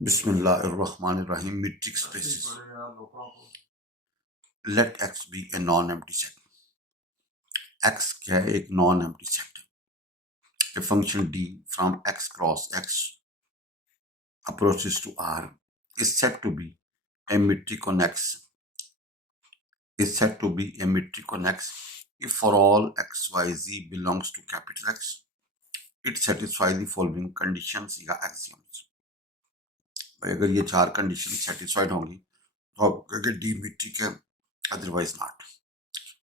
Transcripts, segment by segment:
Bismillahirrahmanirrahim. Metric spaces. Let X be a non-empty set. X क्या है? एक non-empty set. A function D from X cross X approaches to R is said to be a metric on X. Is said to be a metric on X if for all X, Y, Z belongs to capital X, it satisfies the following conditions या axioms. भाई अगर ये चार condition satisfied होंगी तो आप कहेंगे D metric है, अदरवाइज नॉट.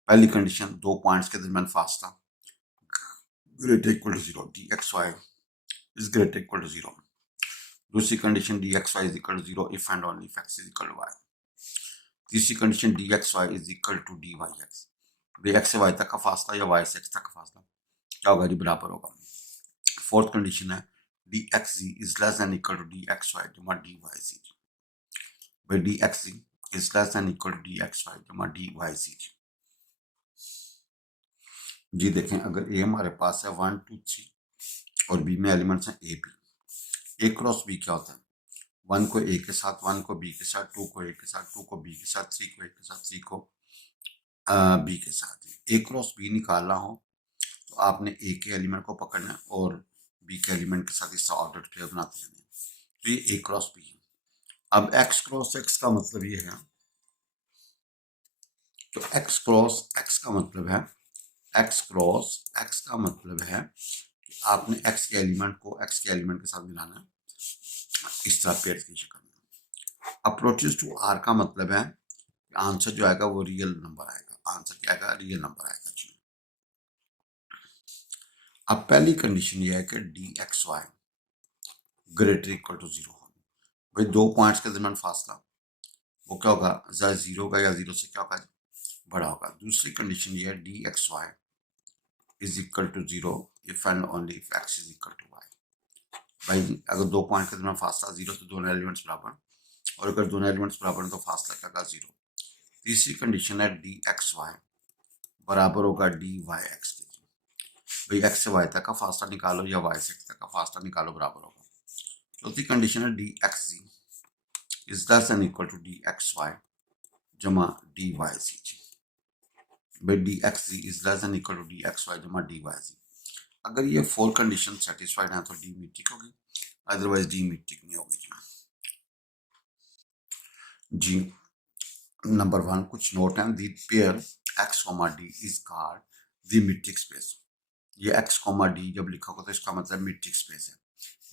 पहली कंडीशन, दो पॉइंट्स के दरमियान फासला greater equal to zero, D x Y is greater equal to zero. दूसरी condition, D x Y is equal to zero if and only if x is equal to Y. तीसरी condition, D x Y is equal to D Y X. भाई X से Y तक का फासला या Y से x तक का फासला क्या होगा जी? बराबर होगा. फोर्थ कंडीशन है D x ji is less than equal to D x Y जमा डी वाई जी. भाई D x ji is less than equal to D x Y जमा डी वाई जी. जी देखें, अगर ए हमारे पास है 1 2 3 और बी में एलिमेंट्स हैं a b. A cross b क्या होता है? 1 को ए के साथ, 1 को बी के साथ, 2 को ए के साथ, 2 को बी के साथ, 3 को ए के साथ, 3 को बी के साथ. ए क्रॉस बी निकालना हो तो आपने ए के एलिमेंट को पकड़ना है और बी के एलिमेंट के साथ इसका ऑर्डर पेयर बनाते जाना है. तो ये ए क्रॉस बी है. अब एक्स क्रॉस एक्स का मतलब ये है, तो एक्स क्रॉस एक्स का मतलब है, एक्स क्रॉस एक्स का मतलब है कि आपने एक्स के एलिमेंट को एक्स के एलिमेंट के साथ मिलाना है इस तरह पेयर की शक्ल में. अप्रोचेस टू आर का मतलब है कि आंसर जो आएगा वो रियल नंबर आएगा. आंसर क्या आएगा? रियल नंबर आएगा जी. अब पहली कंडीशन ये है कि d x y greater equal to zero हो. भाई दो पॉइंट्स के दरमियान फासला वो क्या होगा? ज़रा जीरो का या जीरो से क्या होगा? बड़ा होगा. दूसरी कंडीशन ये है D x Y is equal to zero if and only if x is equal to y. भाई अगर दो पॉइंट के दरमियान फासला जीरो तो दोनों एलिमेंट्स बराबर, और अगर दोनों एलिमेंट्स बराबर तो फासला क्या होगा? जीरो. तीसरी कंडीशन है डी एक्स वाई बराबर होगा डी वाई एक्स के. भाई एक्स से वाई तक का फासला निकालो या वाई से एक्स तक का फासला निकालो, बराबर होगा. चौथी कंडीशन है D x ji is less than equal to D x Y जमा डी वाई सी जी. भाई D x ji is less than equal to D x Y जमा डी वाई जी. अगर ये फोर कंडीशन सेटिस्फाइड है तो D metric होगी, otherwise D metric नहीं होगी जी. नंबर 1 कुछ नोट है. The pair X comma D is called the metric space. ये एक्स कॉमा डी जब लिखा होगा तो इसका मतलब मीट्रिक स्पेस है.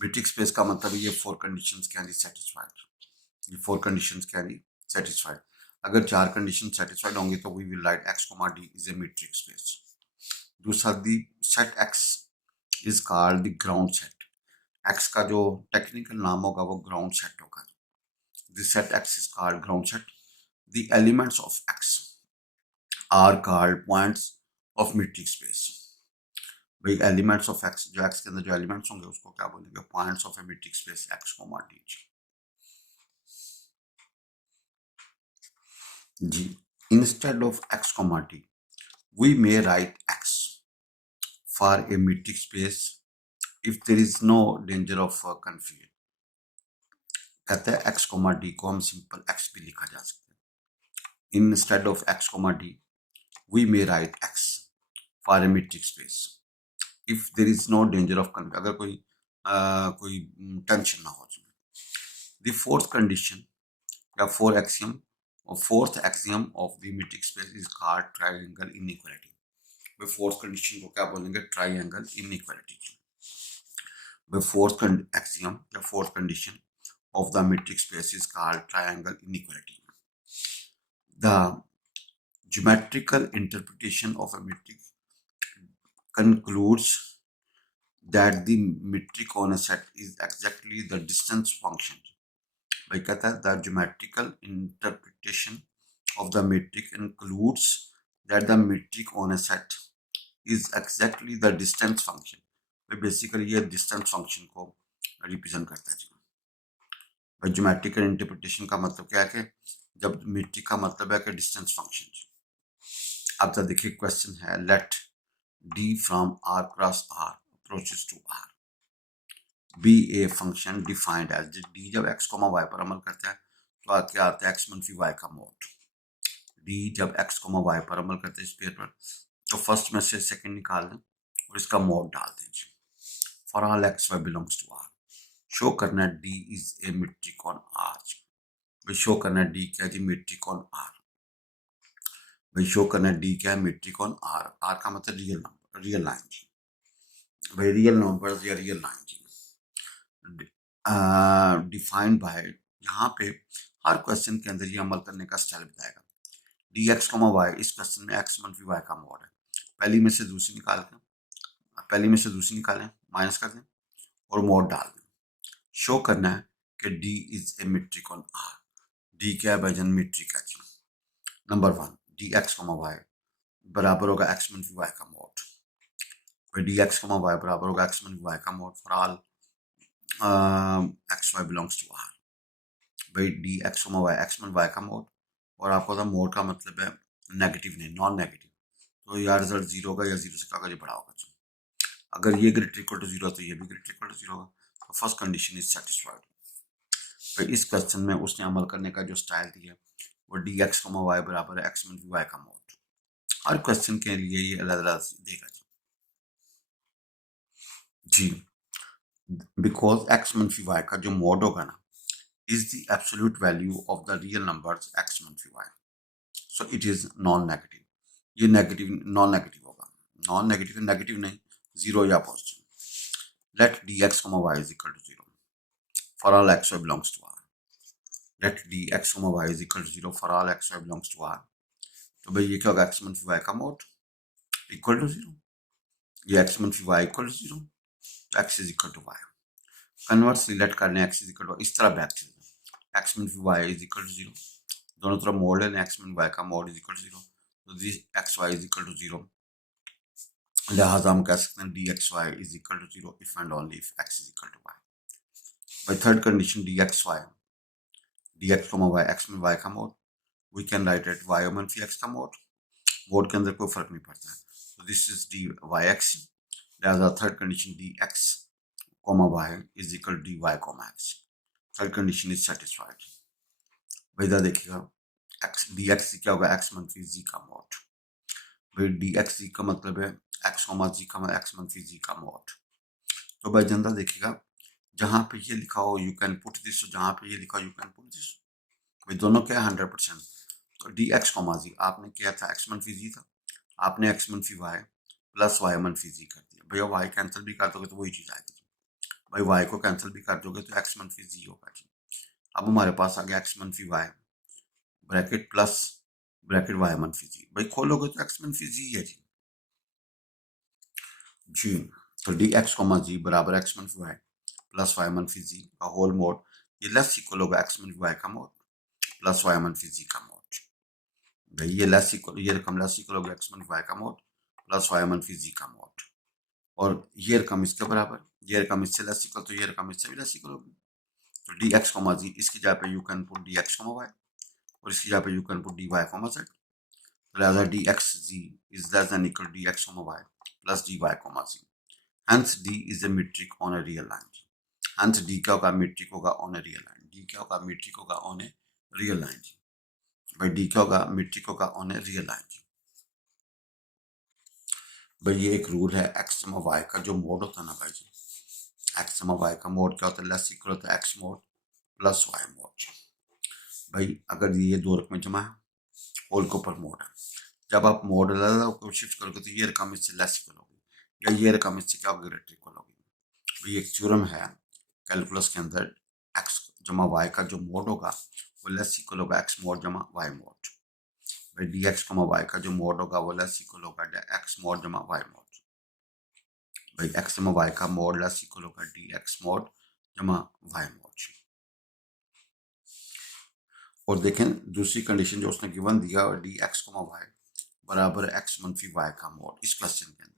मीट्रिक स्पेस का मतलब ये फोर कंडीशंस क्या है? सेटिस्फाइड. ये फोर कंडीशंस क्या है? सेटिस्फाइड. अगर चार कंडीशन सेटिस्फाइड होंगे तो we will write X comma D is a metric space. दूसरा, the set X is called the ground set. X का जो टेक्निकल नाम होगा वो ग्राउंड सेट होगा. The set X is called ground set. The elements of X are called points of metric space. भाई elements of X, जो X के अंदर जो एलिमेंट्स होंगे उसको क्या बोलेंगे? Points of a metric space x comma D G. Instead of x comma D we may write x for a metric space if there is no danger of confusion. कहते हैं x, d को हम simple x भी लिखा जा सकता है. Instead of x, d we may write x for a metric space if there is no danger of confusion. अगर कोई टेंशन ना हो. The fourth condition या fourth axiom of the metric space is called triangle inequality. वे fourth condition को क्या बोलेंगे? Triangle inequality. वे फोर्थ एक्सियम या fourth condition of the metric space is called triangle inequality. The geometrical interpretation of a metric concludes that the metric on a set is exactly the distance function. भाई कहता है the geometrical interpretation of the metric includes that the metric on a set is exactly the distance function. Basically ये distance function को represent करता है. भाई geometrical interpretation का मतलब क्या है? कि जब मीट्रिक का मतलब है कि डिस्टेंस फंक्शन. अब तो देखिए क्वेश्चन है, let d from R cross R approaches to R. Be a function defined as d जब एक्स कोमा वाई पर अमल करता है तो क्या आता है एक्स मनफी वाई का मोड। डी जब एक्स कोमा वाई पर अमल करते हैं इस पेयर पर तो फर्स्ट में से सेकंड निकाल दें और इसका मोड डाल दें। For all x Y belongs to R show करना है D is a metric on R. भाई शो करना है डी क्या है जी मीट्रिक ऑन आर। भाई शो करना है डी क्या है मीट्रिक ऑन आर। आर का मतलब रियल नंबर रियल लाइन जी। भाई रियल नंबर या रियल लाइन जी डिफाइंड बाय यहाँ पे हर क्वेश्चन के अंदर ये अमल करने का स्टाइल बताएगा। डी एक्स कोमा वाई इस क्वेश्चन में एक्स मनफी वाई का मोड है। पहली में से दूसरी निकालें माइनस कर दें और मोड डाल दें। शो करना है कि D is a metric on R. D क्या है भाईजान मीट्रिक है जी। Number 1 D x comma Y बराबर होगा एक्स मनफी वाई का mod. D x comma Y बराबर होगा एक्स मनफी वाई का mod for all x Y belongs to R. भाई D x comma Y X मन वाई का मोड और आपको पता मोड का मतलब है नेगेटिव नहीं नॉन नेगेटिव। तो यार रिजल्ट जीरो होगा या जीरो से कागज बड़ा होगा। अगर ये ग्रेटर इक्वल टू जीरो तो ये भी ग्रेटर इक्वल टू जीरो होगा। तो फर्स्ट कंडीशन इज सेटिस्फाइड। तो इस क्वेश्चन में उसने अमल करने का जो स्टाइल दिया वो डी एक्स कोमा वाई बराबर है एक्स मन वाई का मोड। हर क्वेश्चन के लिए ये अलग अलग देगा जी। बिकॉज एक्स मनफी वाई का जो मोड होगा ना is the absolute value of the real numbers x मनफी y. So it is non-negative. ये नेगेटिव नॉन नेगेटिव होगा। नॉन नेगेटिव नेगेटिव नहीं जीरो या positive. Let d x comma Y is equal to zero for all x Y belongs to R. Let d x comma Y is equal to zero for all x Y belongs to R. तो भाई ये क्या होगा x मनफी Y का mod equal to zero. ये x मनफी y equal to zero तो x is equal to Y. Conversely let करने एक्स इज इक्वल टू इस तरह बैक चल एक्स मनफी Y is equal to zero. दोनों तरफ मोड है एक्स मन वाई का mod is equal to zero तो this X Y is equal to zero. लिहाजा हम कह सकते हैं D x Y is equal to zero if and only if x is equal to Y. By third condition D x comma Y X मन Y का mod we can write at Y मनफी X का mod के अंदर कोई फर्क नहीं पड़ता है। तो this is D Y X. लिहाजा third condition D x comma Y is equal to D Y comma X. Third condition is satisfied. भाई इधर देखिएगा एक्स डी एक्स क्या होगा एक्स मनफी जी का मोड। भाई डी एक्स जी का मतलब है एक्स कोमा जी का एक्स मनफी जी का मोड। तो भाई जनता देखिएगा जहां पे ये लिखा हो यू कैन पुट दिस जहां पे ये लिखा हो यू कैन पुट दिस भाई दोनों क्या है 100%। तो डी एक्स कोमा जी आपने किया था एक्स मनफी जी था आपने एक्स मनफी वाई प्लस वाई मनफी जी कर दिया। भैया वाई कैंसिल भी कर दोगे तो वही चीज आएगी। भाई वाई को कैंसिल भी कर दोगे तो एक्स मनफी जी होगा जी। अब हमारे पास आ गया एक्स मनफी y bracket plus bracket y मनफी जी। भाई खोलोगे तो एक्स मनफी जी है जी। तो डी एक्स कोमा जी बराबर एक्स मनफी वाई प्लस वाई मनफी जी का होल मोड ये लेस इक्वल होगा एक्स मनफी वाई का मोड प्लस वाई मनफी जी का मोड। भाई ये लेस इक्वल ये रकम लेस इक्वल होगा एक्स मनफी वाई का मोड प्लस वाई मनफी जी का मोड और ये रकम इसके बराबर ये रकम इससे लेस इक्वल तो ये रकम इससे भी लेस इक्वल होगी। तो डी एक्स कोमा जी इसकी जगह पे you can put D x comma Y और इसकी जगह पे you can put D Y comma Z. लिहाजा D x ji is less than equal D x comma Y plus D Y comma G. Hence D is a metric on a real line. Hence D क्या होगा metric होगा on a real line. D क्या होगा metric होगा on a real line. भाई D क्या होगा metric होगा on a real line. भाई ये एक रूल है x जमा y का जो मोड होता है ना भाई जी x जमा y का मोड क्या होता है लेस इक्वल होता है x mode plus y mode. भाई अगर ये दो रकमें जमा है होल के ऊपर मोड है जब आप मोड को शिफ्ट करोगे तो ये रकम इससे लेस इक्वल होगी या ये रकम इससे क्या होगी ग्रेटर इक्वल होगी। भाई एक थ्योरम है कैलकुलस के अंदर x जमा y का जो मोड होगा वो लेस इक्वल होगा x मोड जमा y मोड। भाई डी एक्स जमा y का जो मोड होगा वो लेस इक्वल होगा x मोड जमा y मोड। भाई x जमा y का मोड लेस इक्वल होगा डी एक्स मोड जमा y मोड। और देखें दूसरी कंडीशन जो उसने गिवन दिया डी एक्स जमा y बराबर x मनफी y का मोड इस क्वेश्चन के अंदर।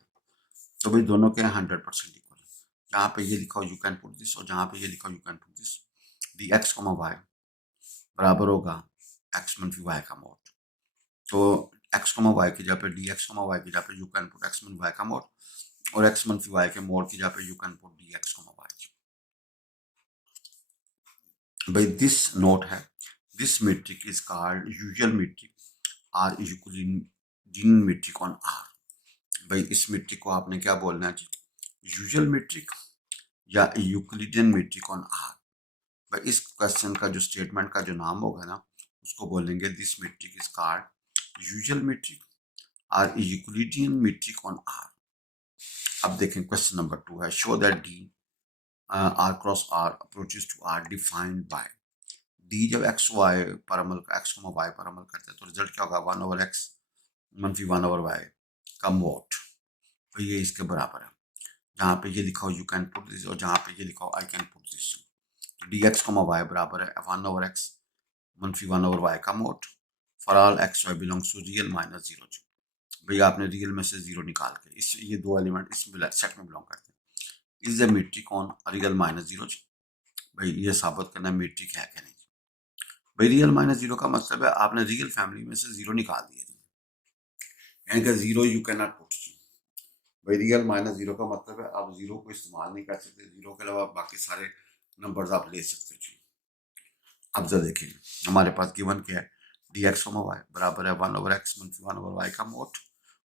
तो भाई दोनों के 100% इक्वल है। जहाँ पे ये लिखा हो यू कैन पुट दिस और जहाँ पे ये लिखा हो you can put this d x comma Y बराबर होगा एक्स मनफी वाई का मोड। तो एक्स कोमा वाई की जगह पे डी एक्स कोमा वाई की जगह पे यू कैन पुट एक्स मनफी वाई का मोड और एक्स मनफी वाई के मोड की जगह पे you can put D x comma y. भाई दिस नोट है, this metric is called usual metric are Euclidean metric on R. भाई इस मीट्रिक को आपने क्या बोलना है जी, यूजुअल मीट्रिक या यूक्लिडियन मीट्रिक ऑन आर। भाई इस क्वेश्चन का जो स्टेटमेंट का जो नाम होगा ना, उसको बोलेंगे this metric is called usual metric are Euclidean metric on R. अब देखें क्वेश्चन नंबर 2 है, show that d R cross R approaches to R defined by d. जब एक्स वाई पर अमल एक्स वाई पर अमल करते हैं तो रिजल्ट क्या होगा, 1/x मनफी 1/y का मोड। तो ये इसके बराबर है, जहाँ पे ये लिखा हो यू कैन पुट दिस और जहाँ पे ये लिखा हो आई कैन पुट दिस। तो डी एक्स वाई बराबर है 1/x मनफी 1/y का mod for all x Y belongs to real minus zero. भैया आपने रियल में से जीरो निकाल के इस ये दो एलिमेंट इस सेट में बिलोंग करते हैं। Is the metric on real minus zero. भाई ये साबित करना मीट्रिक है कि नहीं। भाई रियल माइनस जीरो का मतलब है आपने रियल फैमिली में से जीरो निकाल दिए, यानी कि zero you can not put. भाई रियल माइनस जीरो का मतलब है आप जीरो को इस्तेमाल नहीं कर सकते, जीरो के अलावा बाकी सारे नंबर्स आप ले सकते हो। अब जरा देखिए हमारे पास गिवन क्या है, डी एक्स वाई बराबर है 1/x मनफी 1/y का मोड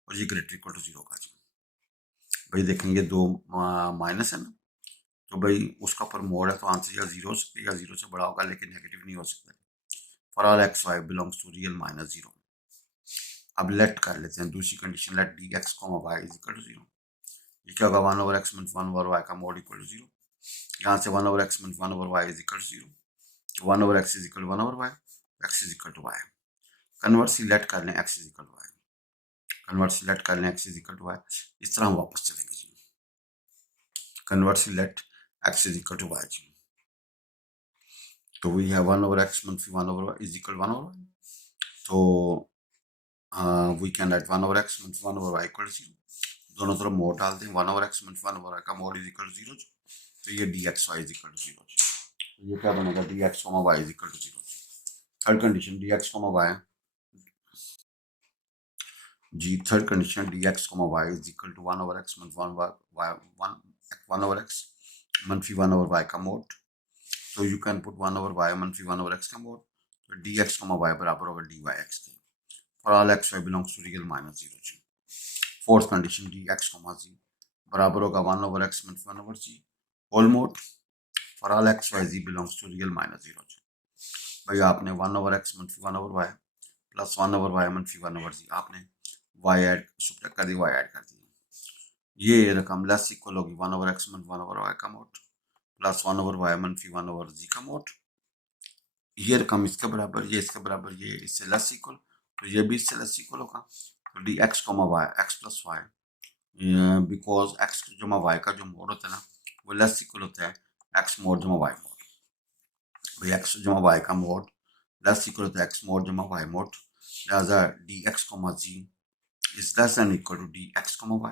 और ये ग्रेटर इक्वल टू जीरो का। भाई देखें ये दो माइनस है ना, तो भाई उसका पर मोड है तो आंसर या जीरो हो सकता है या जीरो से बड़ा होगा, लेकिन नेगेटिव नहीं हो सकता। For all x Y belongs to real minus zero. अब लेट कर लेते हैं दूसरी condition, let d x Y is equal to zero. ये क्या होगा, 1/x मनफी 1/y का मोड इक्वल टू जीरो। यहाँ से 1/x मनफी 1/y is equal to zero, 1/x is equal to 1/y, x is equal to y। Convert select कर लें x is equal to y, convert select कर लें x is equal to y। इस तरह हम वापस चलेंगे जी, convert select x is equal to y जी। तो वही है 1/x मनफी 1/y इज इक्वल 1/y। तो वी कैन राइट 1/x मनफी 1/y इक्वल टू जीरो। दोनों तरफ मोड डाल दें, 1/x मनफी 1/y का mod is equal to zero. तो ये d x Y is equal to zero. ये क्या बनेगा, d x Y is equal to zero. Third condition D x Y जी, third condition D x Y is equal to 1/x मनफी 1/x मनफी 1/y का mode. तो you can put 1/y मनफी 1/x का मोड। तो डी एक्स वाई बराबर होगा डी वाई एक्स के for all x Y belongs to real minus zero जी। Fourth condition D x G बराबर होगा 1/x मनफी 1/g whole mod for all x Y G belongs to real minus zero जी। भाई आपने 1/x मनफी 1/y plus 1/y मनफी 1/g आपने y ऐड सब्ट्रैक्ट कर दी, y ऐड कर दी। ये रकम लेस इक्वल होगी 1/x मनफी 1/y का मोड प्लस 1/y मनफी 1/g का मोड। ये रकम इसके बराबर, ये इसके बराबर, ये इससे लेस इक्वल, तो ये भी इससे लेस इक्वल होगा। तो d x y x plus y, because x जमा वाई का जो मोड होता है ना वो लेस इक्वल होता है एक्स मोड जमा वाई मोड। भाई एक्स जमा वाई का मोड लेस इक्वल होता है एक्स मोड जमा वाई मोड, लिहाजा D x ji is less than equal to D x Y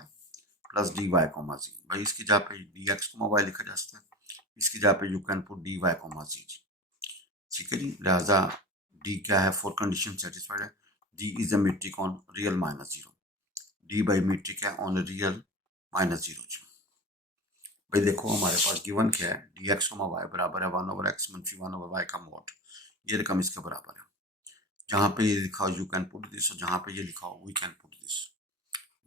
plus D Y जी। भाई इसकी जगह पे डी एक्स वाई लिखा जा सकता है, इसकी जगह पे you can put D Y G. ठीक है जी, लिहाजा डी क्या है, फोर्थ कंडीशन सेटिस्फाइड है। D is a metric on real minus zero, D बाई मीट्रिक है ऑन रियल माइनस जीरो। भाई देखो हमारे पास गिवन क्या है, डी एक्स वाई बराबर है 1/x मनफी 1/y का मोड। ये रकम इसके बराबर है, जहाँ पे ये लिखा हो यू कैन पुट दिस और जहाँ पे ये लिखा हो we can put this.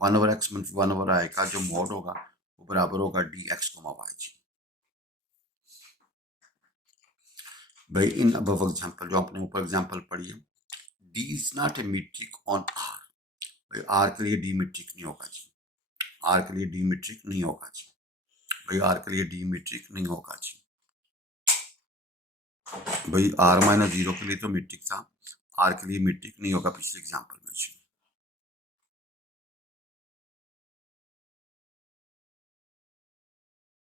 1/x मनफी 1/y का जो मोड होगा वो बराबर होगा डी एक्स वाई जी। भाई इन अबव एग्जांपल जो आपने ऊपर एग्जांपल पढ़ी है, D is not a metric on R. भाई आर के लिए डी मीट्रिक नहीं होगा जी, आर के लिए डी मीट्रिक नहीं होगा जी। भाई आर के लिए डी मीट्रिक नहीं होगा जी। भाई आर माइनस जीरो के लिए तो मीट्रिक था, आर के लिए मीट्रिक नहीं होगा पिछले एग्जांपल में जी।